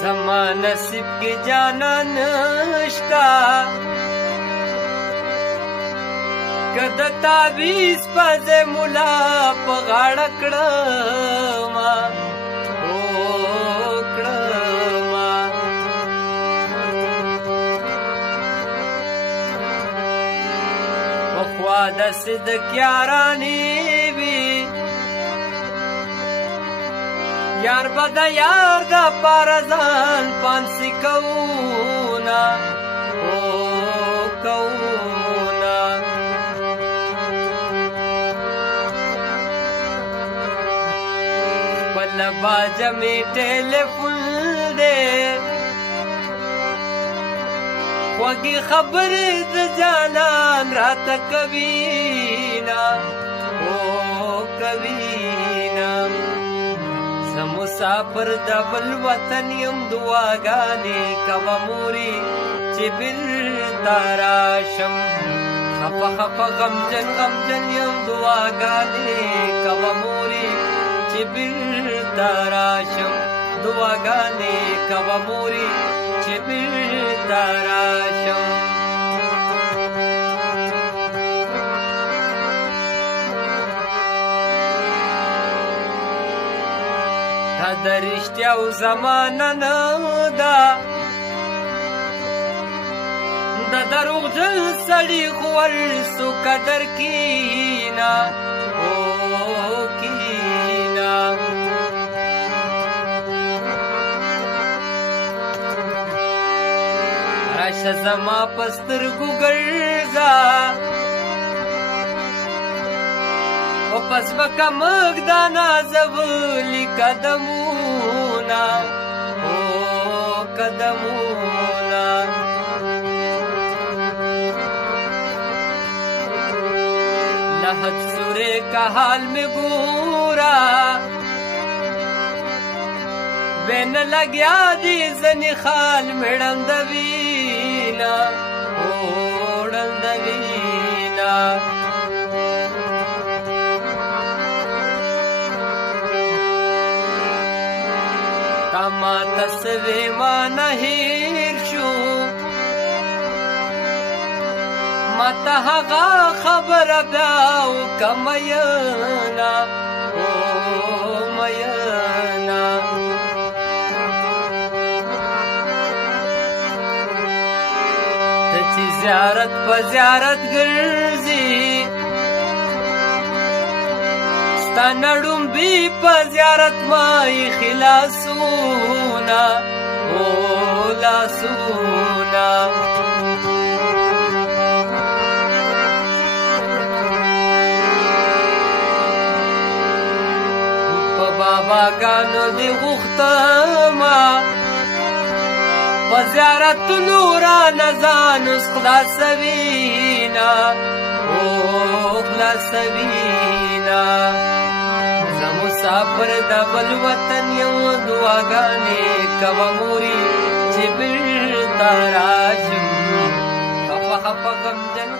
زما نصیب کی جانا نشتا کد تعویز پز مولا په غاړه کړما پخوا د صدق یارانی وی یار بدا یار دا پارزان پانسی کونا کونا پل باجمی ٹیلیفون دے خوږی خبرې د جانان راته کوینا کوینا زه مسافر د بل وطن یم دعاګانې کوه مورې چې بېرته راشم خفه خفه غمجن غمجن یم دعاګانې کوه مورې چې بېرته راشم دعاګانې کوه مورې چې بېرته راشم دا د رښتیاو زمانه نه ده د دروغجن سړي خو ورسو قدر کینا کینا راشه زما په سترګو ګرځه و پس بکه مږ دا نازولي قدمونه قدمونه لحد سورې کا حال میں ګورا بین لګیا دی زنی خال میں ړندوینا ړندوینا ما تسوی ما نهیر شو ما ته هغه خبره بیا وکړه مینا مینا ته چې زیارت په زیارت ګرځي ستا نړومبي په زیارت مای خلاصونا لاسونا په باباګانو دې غوښتما په زیارتونو رانه ځان اوس خلاصوینا خلاصوینا مسافر د بل وطن یو دعاګانې کوه مورې چې بېرته راشم خفه خفه غمجن